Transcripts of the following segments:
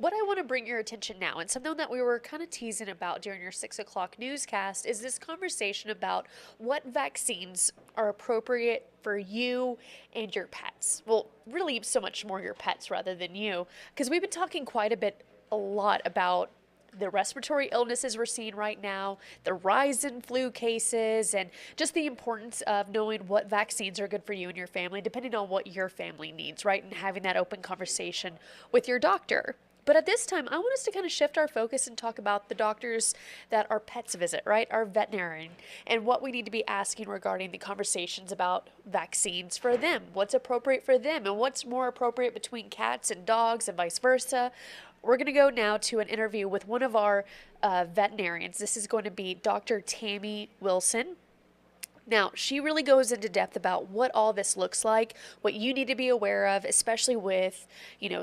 What I want to bring your attention now, and something that we were kind of teasing about during your 6 o'clock newscast, is this conversation about what vaccines are appropriate for you and your pets. Well, really, so much more your pets rather than you, because we've been talking quite a lot about the respiratory illnesses we're seeing right now, the rise in flu cases, and just the importance of knowing what vaccines are good for you and your family, depending on what your family needs, right? And having that open conversation with your doctor. But at this time, I want us to kind of shift our focus and talk about the doctors that our pets visit, right? Our veterinarian, and what we need to be asking regarding the conversations about vaccines for them, what's appropriate for them, and what's more appropriate between cats and dogs and vice versa. We're going to go now to an interview with one of our veterinarians. This is going to be Dr. Tammy Wilson. Now, she really goes into depth about what all this looks like, what you need to be aware of, especially with,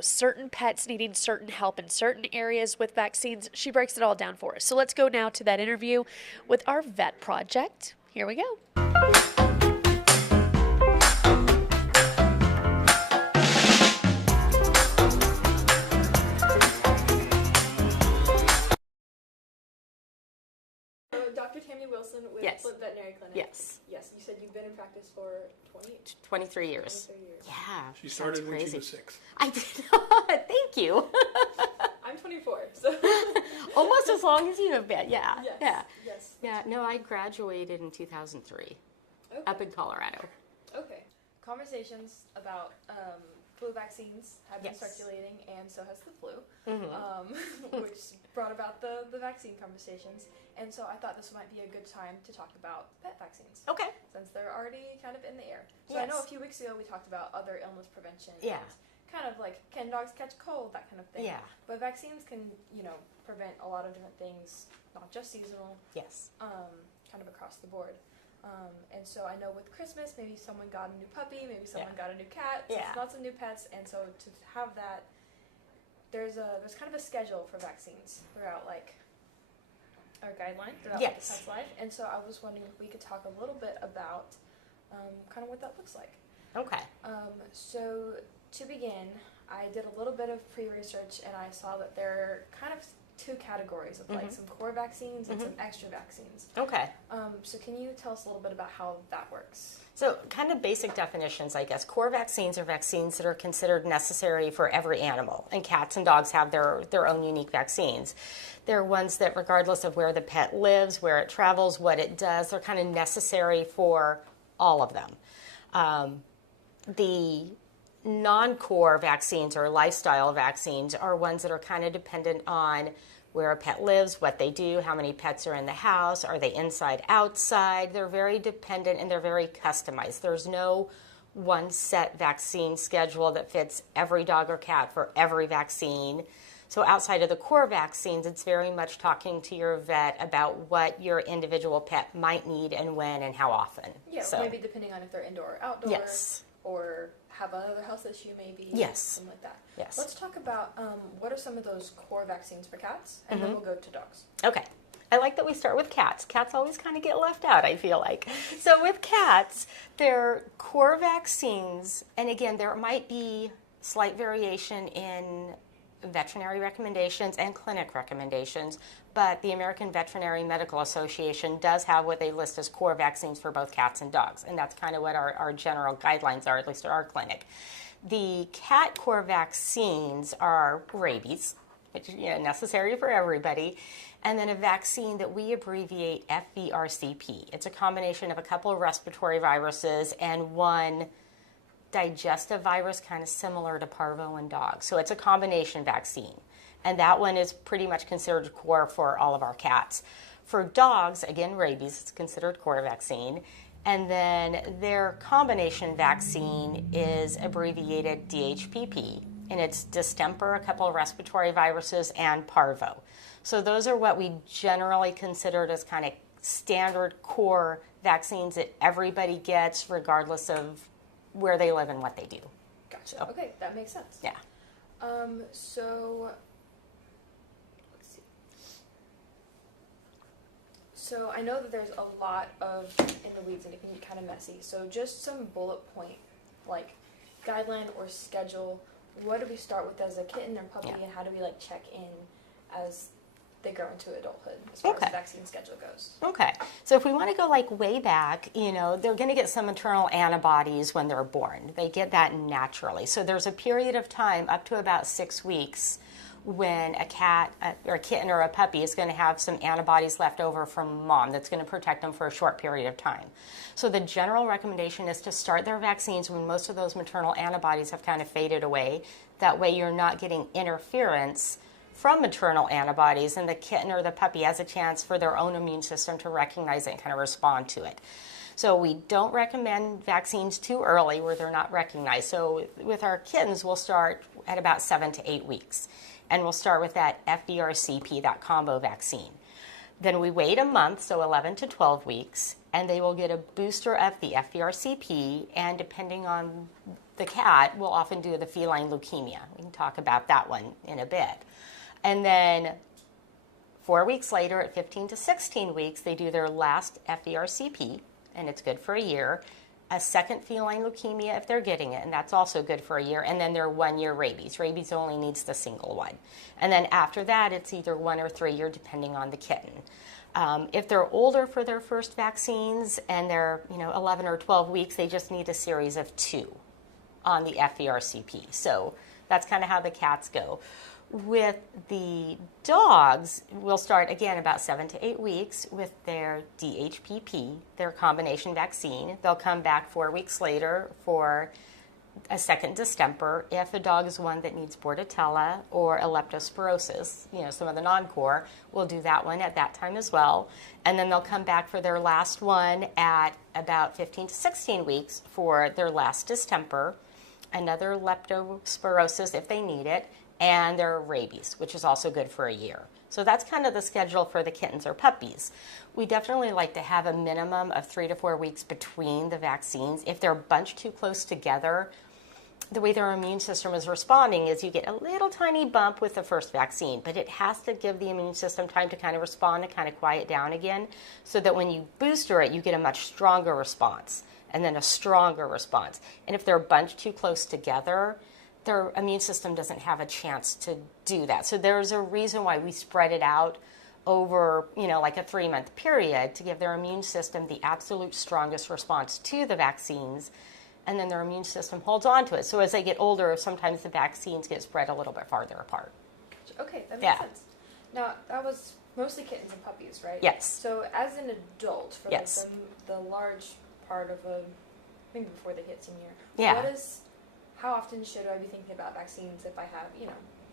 certain pets needing certain help in certain areas with vaccines. She breaks it all down for us. So let's go now to that interview with our vet project. Here we go. Dr. Tammy Wilson with Yes. Flint Veterinary Clinic. Yes. Yes, you said you've been in practice for 23 years. 23 years. Yeah. She started sounds when she crazy. was 6. I did not. Thank you. I'm 24, so. Almost as long as you have been. Yeah. Yes. Yeah. Yes. Yeah. No, I graduated in 2003 Okay. up in Colorado. Okay. Conversations about flu vaccines have been Yes. circulating, and so has the flu, Mm-hmm. which brought about the vaccine conversations. And so I thought this might be a good time to talk about pet vaccines, Okay. since they're already kind of in the air. So I know a Yes. few weeks ago we talked about other illness prevention. Yeah. And kind of like, can dogs catch cold, that kind of thing. Yeah. But vaccines can, prevent a lot of different things, not just seasonal, Yes. kind of across the board. And so I know with Christmas, maybe someone got a new puppy, maybe someone got a new cat, Yeah. lots of new pets, and so to have that, there's kind of a schedule for vaccines throughout our guideline throughout the Yes. pet's life. And so I was wondering if we could talk a little bit about kind of what that looks like. Okay. So to begin, I did a little bit of pre-research, and I saw that there are kind of two categories of some core vaccines and some extra vaccines. Okay. So can you tell us a little bit about how that works? So kind of basic definitions, I guess. Core vaccines are vaccines that are considered necessary for every animal, and cats and dogs have their own unique vaccines. They're ones that, regardless of where the pet lives, where it travels, what it does, they're kind of necessary for all of them. The non-core vaccines or lifestyle vaccines are ones that are kind of dependent on where a pet lives, what they do, how many pets are in the house, are they inside, outside. They're very dependent and they're very customized. There's no one set vaccine schedule that fits every dog or cat for every vaccine. So outside of the core vaccines, it's very much talking to your vet about what your individual pet might need and when and how often. Yeah, So, maybe depending on if they're indoor or outdoor. Yes. Or have another health issue maybe. Yes. Something like that. Yes. Let's talk about what are some of those core vaccines for cats, and then we'll go to dogs. Okay. I like that we start with cats. Cats always kind of get left out, I feel like. So with cats, their core vaccines, and again, there might be slight variation in veterinary recommendations and clinic recommendations, but the American Veterinary Medical Association does have what they list as core vaccines for both cats and dogs, and that's kind of what our general guidelines are, at least at our clinic. The cat core vaccines are rabies, which is necessary for everybody, and then a vaccine that we abbreviate FVRCP. It's a combination of a couple of respiratory viruses and one digestive virus, kind of similar to parvo in dogs. So it's a combination vaccine, and that one is pretty much considered core for all of our cats. For dogs, again, rabies is considered core vaccine, and then their combination vaccine is abbreviated DHPP, and it's distemper, a couple of respiratory viruses, and parvo. So those are what we generally considered as kind of standard core vaccines that everybody gets regardless of where they live and what they do. Gotcha. So, Okay, that makes sense. yeah. So let's see. So I know that there's a lot of in the weeds and it can get kind of messy. So just some bullet point, like guideline or schedule. what do we start with as a kitten or puppy, Yeah. and how do we like check in as they grow into adulthood as far as the vaccine schedule goes? Okay, so if we want to go like way back, they're going to get some maternal antibodies when they're born. They get that naturally. So there's a period of time up to about 6 weeks when a cat or a kitten or a puppy is going to have some antibodies left over from mom that's going to protect them for a short period of time. So the general recommendation is to start their vaccines when most of those maternal antibodies have kind of faded away. That way you're not getting interference from maternal antibodies, and the kitten or the puppy has a chance for their own immune system to recognize it and kind of respond to it. So we don't recommend vaccines too early where they're not recognized. So with our kittens, we'll start at about 7 to 8 weeks. And we'll start with that FVRCP, that combo vaccine. Then we wait a month, so 11 to 12 weeks, and they will get a booster of the FVRCP, and depending on the cat, we'll often do the feline leukemia. We can talk about that one in a bit. And then 4 weeks later, at 15 to 16 weeks, they do their last FVRCP, and it's good for a year. A second feline leukemia if they're getting it, and that's also good for a year. And then their 1 year rabies. Rabies only needs the single one. And then after that, it's either 1 or 3 year, depending on the kitten. If they're older for their first vaccines and they're 11 or 12 weeks, they just need a series of 2 on the FVRCP. So that's kind of how the cats go. With the dogs, we'll start again about 7 to 8 weeks with their DHPP, their combination vaccine. They'll come back 4 weeks later for a second distemper if the dog is one that needs Bordetella or a leptospirosis, some of the non-core. We'll do that one at that time as well. And then they'll come back for their last one at about 15 to 16 weeks for their last distemper, another leptospirosis if they need it, and their rabies, which is also good for a year. So that's kind of the schedule for the kittens or puppies. We definitely like to have a minimum of 3 to 4 weeks between the vaccines. If they're bunched too close together, the way their immune system is responding is you get a little tiny bump with the first vaccine, but it has to give the immune system time to kind of respond and kind of quiet down again, so that when you booster it, you get a much stronger response and then a stronger response. And if they're bunched too close together, their immune system doesn't have a chance to do that. So there's a reason why we spread it out over, like a 3-month period to give their immune system the absolute strongest response to the vaccines, and then their immune system holds on to it. So as they get older, sometimes the vaccines get spread a little bit farther apart. Okay, that makes sense. Now, that was mostly kittens and puppies, right? Yes. So as an adult, for Yes. the large part of maybe before they hit senior, Yeah. how often should I be thinking about vaccines if I have,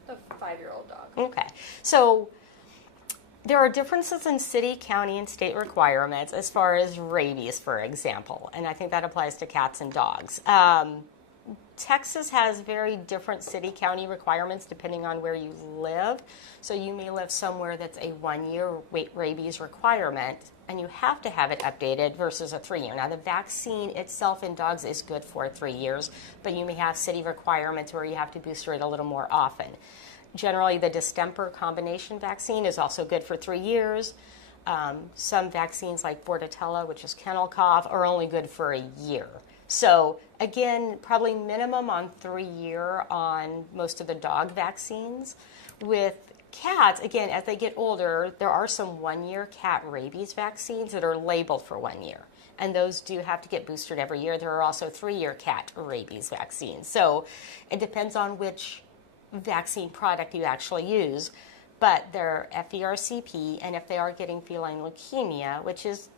a 5-year-old dog? Okay. So there are differences in city, county, and state requirements as far as rabies, for example, and I think that applies to cats and dogs. Texas has very different city, county requirements depending on where you live. So you may live somewhere that's a 1-year rabies requirement, and you have to have it updated versus a 3-year. Now, the vaccine itself in dogs is good for 3 years, but you may have city requirements where you have to booster it a little more often. Generally, the distemper combination vaccine is also good for 3 years. Some vaccines like Bordetella, which is kennel cough, are only good for a year. So again, probably minimum on 3 year on most of the dog vaccines. With cats, again, as they get older, there are some 1-year cat rabies vaccines that are labeled for 1 year. And those do have to get boosted every year. There are also 3-year cat rabies vaccines. So it depends on which vaccine product you actually use. But they're FVRCP, and if they are getting feline leukemia, which is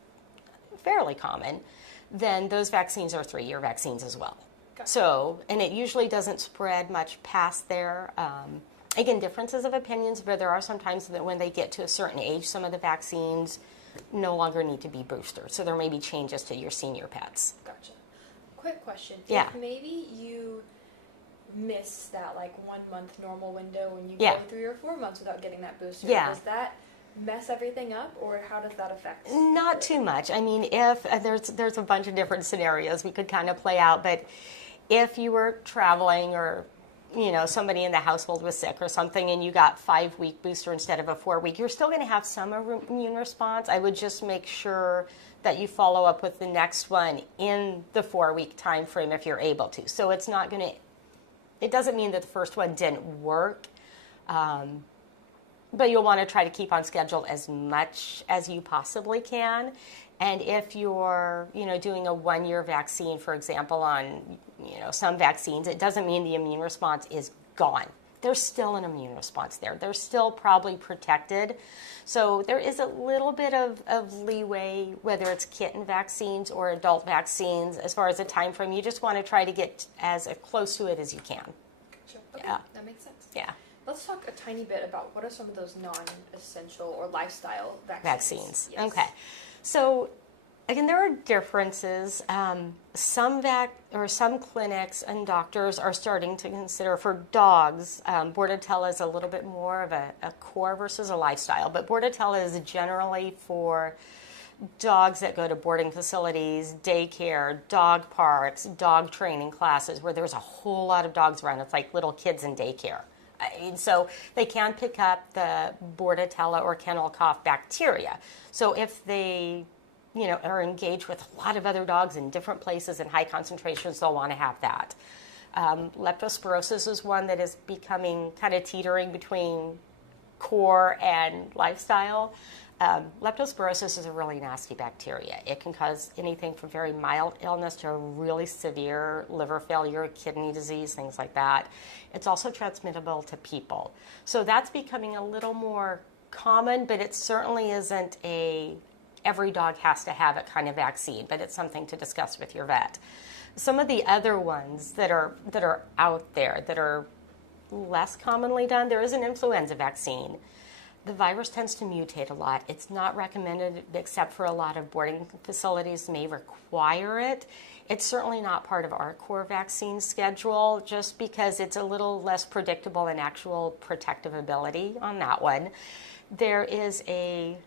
fairly common, then those vaccines are 3-year vaccines as well. Gotcha. So, and it usually doesn't spread much past there. Again, differences of opinions, but there are some times that when they get to a certain age, some of the vaccines no longer need to be boosted. So there may be changes to your senior pets. Gotcha. Quick question. Yeah. If maybe you miss that 1 month normal window when you Yeah. go 3 or 4 months without getting that booster, Yeah. does that mess everything up, or how does that affect? Not too much. I mean, if there's a bunch of different scenarios we could kind of play out, but if you were traveling or somebody in the household was sick or something and you got 5-week booster instead of a 4-week, you're still going to have some immune response. I would just make sure that you follow up with the next one in the 4-week time frame if you're able to. So it's not going to It doesn't mean that the first one didn't work, but you'll want to try to keep on schedule as much as you possibly can. And if you're, doing a 1-year vaccine, for example, on, some vaccines, it doesn't mean the immune response is gone. There's still an immune response there. They're still probably protected. So there is a little bit of leeway, whether it's kitten vaccines or adult vaccines, as far as the time frame. You just want to try to get as close to it as you can. Sure. Okay, Yeah. that makes sense. Yeah. Let's talk a tiny bit about what are some of those non-essential or lifestyle Vaccines. Yes. Okay. So, again, there are differences. Some clinics and doctors are starting to consider for dogs. Bordetella is a little bit more of a core versus a lifestyle, but Bordetella is generally for dogs that go to boarding facilities, daycare, dog parks, dog training classes, where there's a whole lot of dogs around. It's like little kids in daycare. So they can pick up the Bordetella or kennel cough bacteria. So if they, are engaged with a lot of other dogs in different places in high concentrations, they'll want to have that. Leptospirosis is one that is becoming kind of teetering between core and lifestyle. Leptospirosis is a really nasty bacteria. It can cause anything from very mild illness to a really severe liver failure, kidney disease, things like that. It's also transmittable to people. So that's becoming a little more common, but it certainly isn't every dog has to have it kind of vaccine, but it's something to discuss with your vet. Some of the other ones that are out there that are less commonly done, there is an influenza vaccine. The virus tends to mutate a lot. It's not recommended except for a lot of boarding facilities may require it. It's certainly not part of our core vaccine schedule just because it's a little less predictable in actual protective ability on that one. There is a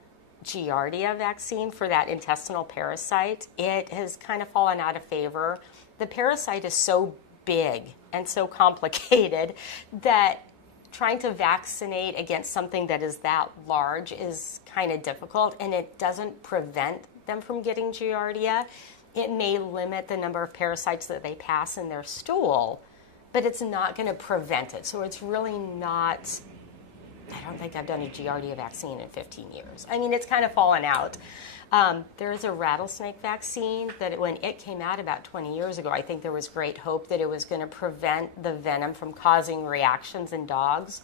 Giardia vaccine for that intestinal parasite. It has kind of fallen out of favor. The parasite is so big and so complicated that trying to vaccinate against something that is that large is kind of difficult, and it doesn't prevent them from getting Giardia. It may limit the number of parasites that they pass in their stool, but it's not going to prevent it. So it's really not, I don't think I've done a Giardia vaccine in 15 years. I mean, it's kind of fallen out. There is a rattlesnake vaccine that when it came out about 20 years ago, I think there was great hope that it was going to prevent the venom from causing reactions in dogs.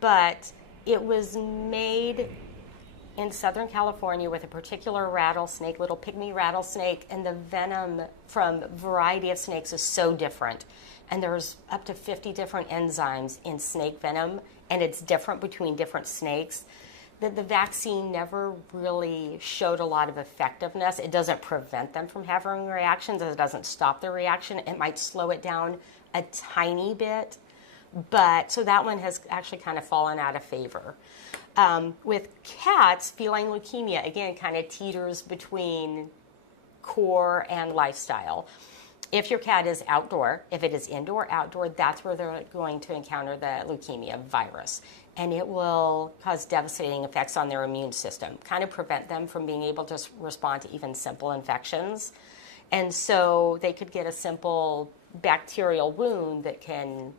But it was made in Southern California with a particular rattlesnake, little pygmy rattlesnake, and the venom from a variety of snakes is so different. And there's up to 50 different enzymes in snake venom, and it's different between different snakes. That the vaccine never really showed a lot of effectiveness. It doesn't prevent them from having reactions. It doesn't stop the reaction. It might slow it down a tiny bit. But so that one has actually kind of fallen out of favor. With cats, feline leukemia, again, kind of teeters between core and lifestyle. If your cat is outdoor, if it is indoor, outdoor, that's where they're going to encounter the leukemia virus. And it will cause devastating effects on their immune system, kind of prevent them from being able to respond to even simple infections. And so they could get a simple bacterial wound that can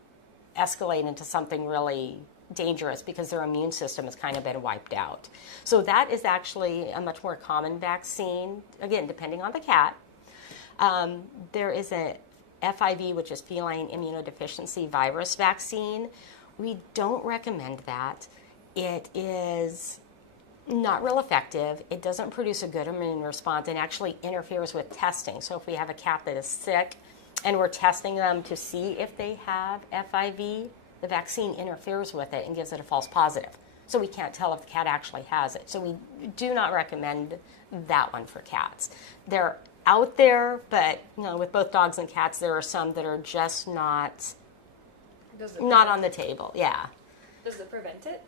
escalate into something really dangerous because their immune system has kind of been wiped out. So that is actually a much more common vaccine, again, depending on the cat. There is a FIV, which is feline immunodeficiency virus vaccine. We don't recommend that. It is not real effective. It doesn't produce a good immune response and actually interferes with testing. So if we have a cat that is sick and we're testing them to see if they have FIV, the vaccine interferes with it and gives it a false positive. So we can't tell if the cat actually has it. So we do not recommend that one for cats. They're out there, but with both dogs and cats, there are some that are just not on the table. Yeah. Does it prevent it?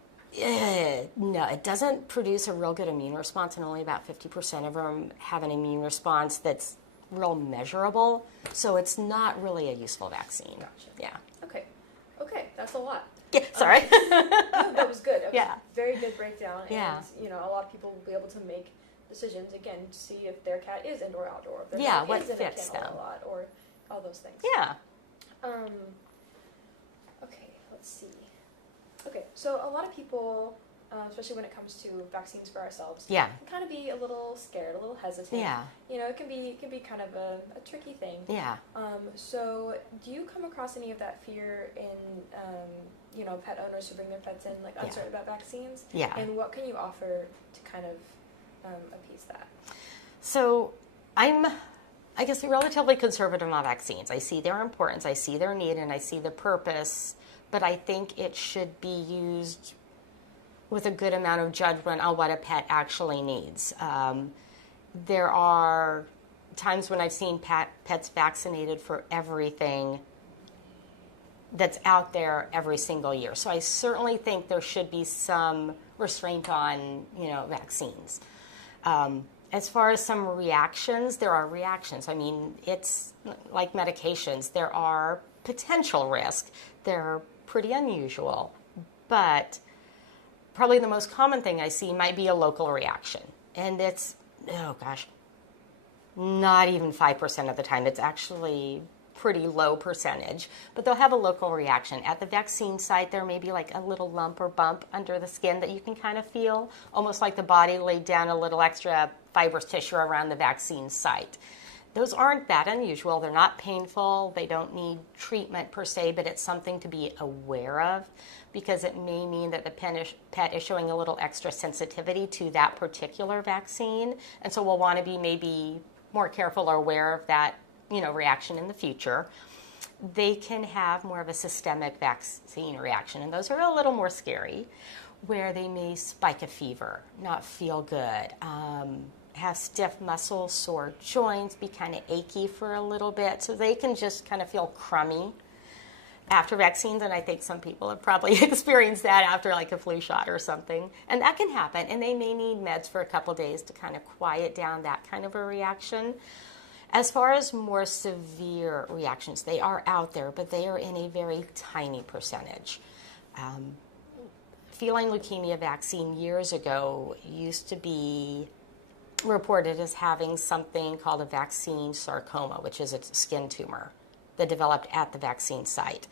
No, it doesn't produce a real good immune response, and only about 50% of them have an immune response that's real measurable. So it's not really a useful vaccine. Gotcha. Yeah. Okay, that's a lot. Yeah, sorry. No, that was good. That was Yeah. Very good breakdown. Yeah. And, a lot of people will be able to make decisions, again, to see if their cat is indoor, outdoor, if their Yeah, cat what is in a fits kennel them. a lot, or all those things. Yeah. Okay, let's see. Okay, so a lot of people, especially when it comes to vaccines for ourselves, Yeah. can kind of be a little scared, a little hesitant. Yeah. You know, it can be kind of a tricky thing. Yeah. So do you come across any of that fear in, pet owners who bring their pets in, like uncertain about vaccines? Yeah. And what can you offer to kind of appease that? So I'm, I guess, relatively conservative on vaccines. I see their importance, I see their need, and I see the purpose, but I think it should be used with a good amount of judgment on what a pet actually needs. There are times when I've seen pets vaccinated for everything that's out there every single year. So I certainly think there should be some restraint on, vaccines. As far as some reactions, there are reactions. I mean, it's like medications. There are potential risks. They're pretty unusual. But probably the most common thing I see might be a local reaction. And it's, not even 5% of the time. It's actually pretty low percentage. But they'll have a local reaction. At the vaccine site, there may be like a little lump or bump under the skin that you can kind of feel, almost like the body laid down a little extra fibrous tissue around the vaccine site. Those aren't that unusual. They're not painful. They don't need treatment per se, but it's something to be aware of because it may mean that the pet is showing a little extra sensitivity to that particular vaccine. And so we'll want to be maybe more careful or aware of that, reaction in the future. They can have more of a systemic vaccine reaction, and those are a little more scary, where they may spike a fever, not feel good, have stiff muscles, sore joints, be kind of achy for a little bit. So they can just kind of feel crummy after vaccines, and I think some people have probably experienced that after like a flu shot or something. And that can happen, and they may need meds for a couple days to kind of quiet down that kind of a reaction. As far as more severe reactions, they are out there, but they are in a very tiny percentage. Feline leukemia vaccine years ago used to be reported as having something called a vaccine sarcoma, which is a skin tumor that developed at the vaccine site.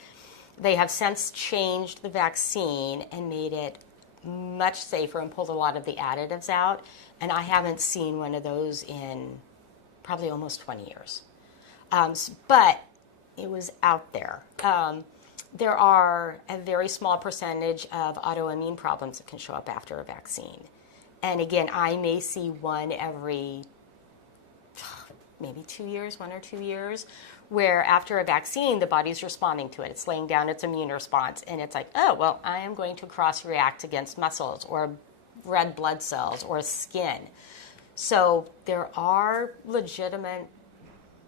They have since changed the vaccine and made it much safer and pulled a lot of the additives out, and I haven't seen one of those in probably almost 20 years. But it was out there. There are a very small percentage of autoimmune problems that can show up after a vaccine. And again, I may see one every maybe 2 years, 1 or 2 years, where after a vaccine, the body's responding to it. It's laying down its immune response. And it's like, oh, well, I am going to cross-react against muscles or red blood cells or skin. So there are legitimate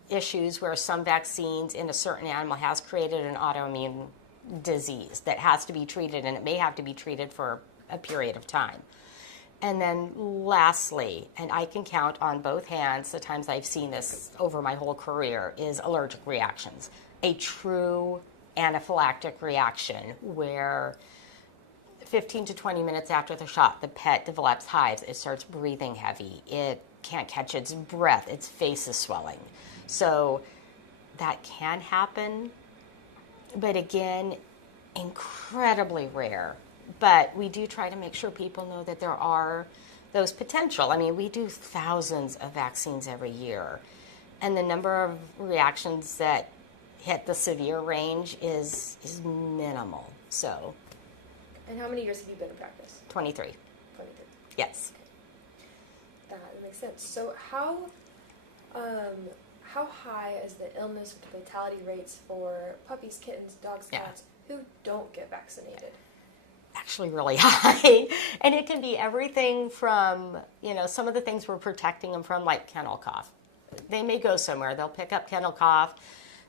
issues where some vaccines in a certain animal has created an autoimmune disease that has to be treated, and it may have to be treated for a period of time. And then lastly, and I can count on both hands the times I've seen this over my whole career, is allergic reactions. A true anaphylactic reaction where 15 to 20 minutes after the shot, the pet develops hives. It starts breathing heavy. It can't catch its breath. Its face is swelling. So that can happen, but again, incredibly rare. But we do try to make sure people know that there are those potential. I mean, we do thousands of vaccines every year, and the number of reactions that hit the severe range is minimal. So. And how many years have you been in practice? 23. 23. Yes. Okay. That makes sense. So how high is the illness or fatality rates for puppies, kittens, dogs, cats who don't get vaccinated? Actually really high. And it can be everything from, some of the things we're protecting them from, like kennel cough. They may go somewhere. They'll pick up kennel cough.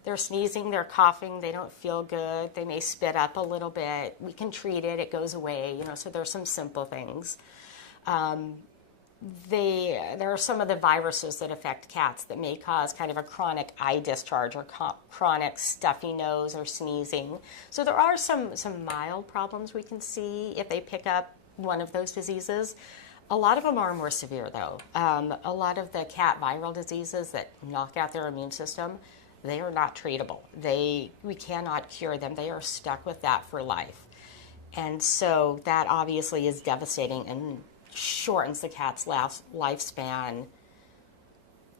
They're sneezing, they're coughing, they don't feel good. They may spit up a little bit. We can treat it. It goes away. So there's some simple things. There are some of the viruses that affect cats that may cause kind of a chronic eye discharge or chronic stuffy nose or sneezing. So there are some mild problems we can see if they pick up one of those diseases. A lot of them are more severe, though. A lot of the cat viral diseases that knock out their immune system, they are not treatable. We cannot cure them. They are stuck with that for life. And so that obviously is devastating and shortens the cat's lifespan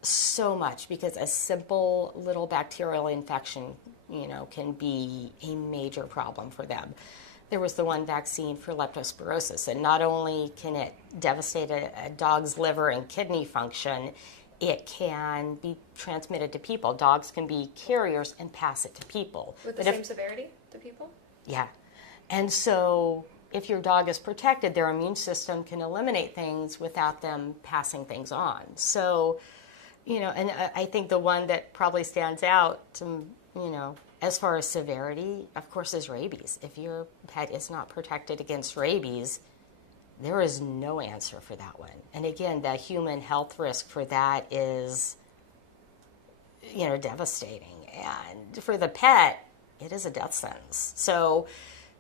so much, because a simple little bacterial infection, can be a major problem for them. There was the one vaccine for leptospirosis, and not only can it devastate a dog's liver and kidney function, it can be transmitted to people. Dogs can be carriers and pass it to people. With the same severity to people? Yeah. And so if your dog is protected, their immune system can eliminate things without them passing things on. So, and I think the one that probably stands out to, as far as severity, of course, is rabies. If your pet is not protected against rabies, there is no answer for that one. And again, the human health risk for that is, devastating. And for the pet, it is a death sentence. So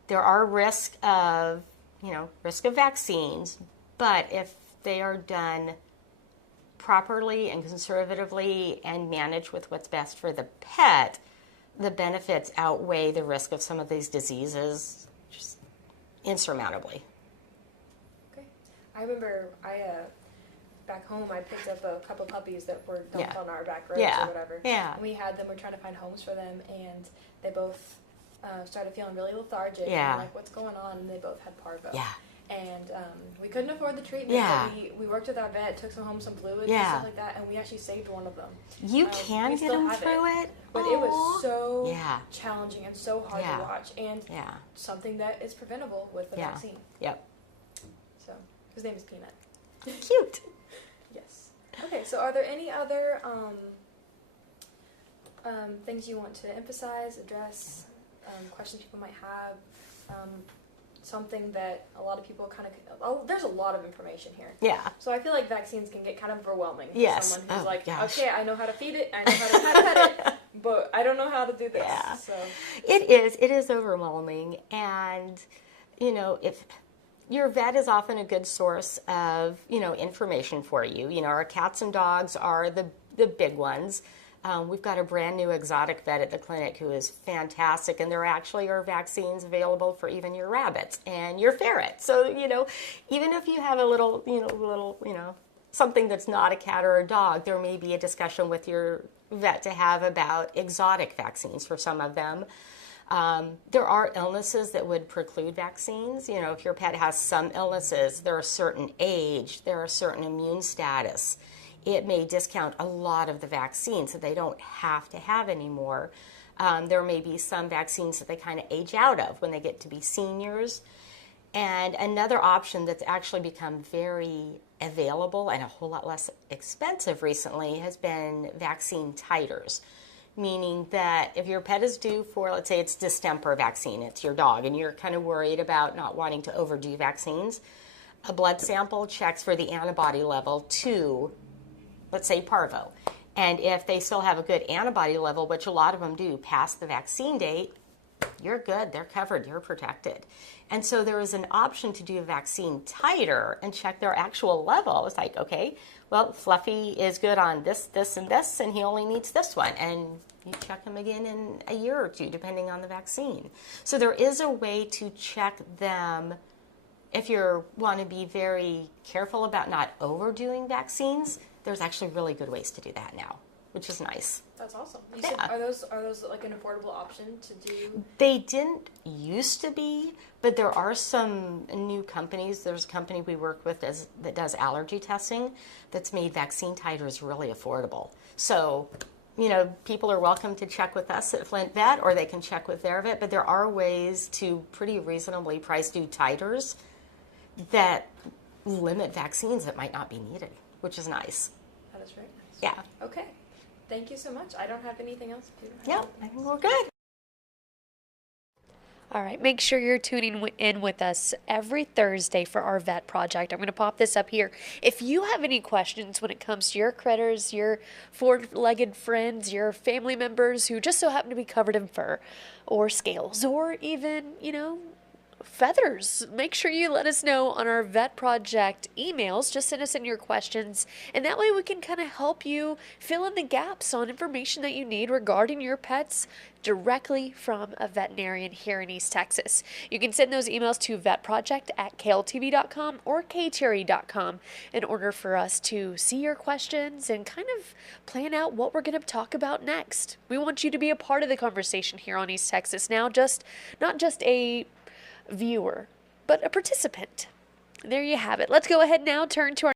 there are risk of vaccines, but if they are done properly and conservatively and managed with what's best for the pet, the benefits outweigh the risk of some of these diseases just insurmountably. Okay. I remember back home, I picked up a couple puppies that were dumped on our back roads or whatever. Yeah. And we had them, we're trying to find homes for them, and they both started feeling really lethargic. Yeah. And like, what's going on? And they both had parvo. Yeah. And we couldn't afford the treatment. Yeah. But we worked with our vet, took them home some fluids Yeah. and stuff like that, and we actually saved one of them. You can we get still them have through it. But Aww. it was so Yeah. challenging and so hard Yeah. to watch, and Yeah. something that is preventable with the vaccine. Yep. So his name is Peanut. Cute. Yes. Okay, so are there any other things you want to emphasize, address, questions people might have, something that a lot of people there's a lot of information here. Yeah. So I feel like vaccines can get kind of overwhelming for Yes. someone who's Oh, like, gosh. okay, I know how to feed it, I know how to pet it, but I don't know how to do this. Yeah. So It is overwhelming, and if your vet is often a good source of information for you. Our cats and dogs are the big ones. We've got a brand new exotic vet at the clinic who is fantastic, and there actually are vaccines available for even your rabbits and your ferrets. So even if you have a little something that's not a cat or a dog, there may be a discussion with your vet to have about exotic vaccines for some of them. There are illnesses that would preclude vaccines. If your pet has some illnesses, they're a certain age, they're a certain immune status, it may discount a lot of the vaccines that they don't have to have anymore. There may be some vaccines that they kind of age out of when they get to be seniors. And another option that's actually become very available and a whole lot less expensive recently has been vaccine titers. Meaning that if your pet is due for, let's say it's distemper vaccine, it's your dog, and you're kind of worried about not wanting to overdo vaccines, a blood sample checks for the antibody level to, let's say, parvo. And if they still have a good antibody level, which a lot of them do, past the vaccine date, you're good, they're covered, you're protected. And so there is an option to do a vaccine titer and check their actual level. It's like, okay, well, Fluffy is good on this, this, and this, and he only needs this one. And you check him again in a year or two, depending on the vaccine. So there is a way to check them if you want to be very careful about not overdoing vaccines. There's actually really good ways to do that now, which is nice. that's awesome. You Yeah. said, are those like an affordable option to do? They didn't used to be, but there are some new companies. There's a company we work with that does allergy testing that's made vaccine titers really affordable. So, people are welcome to check with us at Flint Vet, or they can check with their vet, but there are ways to pretty reasonably price do titers that limit vaccines that might not be needed, which is nice. That is very nice. Yeah. Okay. Thank you so much. I don't have anything else. If you don't have Yep, I anything think we're good. All right, make sure you're tuning in with us every Thursday for our vet project. I'm going to pop this up here. If you have any questions when it comes to your critters, your four-legged friends, your family members who just so happen to be covered in fur or scales, or even, feathers. Make sure you let us know on our Vet Project emails. Just send us in your questions, and that way we can kind of help you fill in the gaps on information that you need regarding your pets directly from a veterinarian here in East Texas. You can send those emails to vetproject@kltv.com or ktre.com in order for us to see your questions and kind of plan out what we're going to talk about next. We want you to be a part of the conversation here on East Texas Now, not just a viewer, but a participant. There you have it. Let's go ahead now, turn to our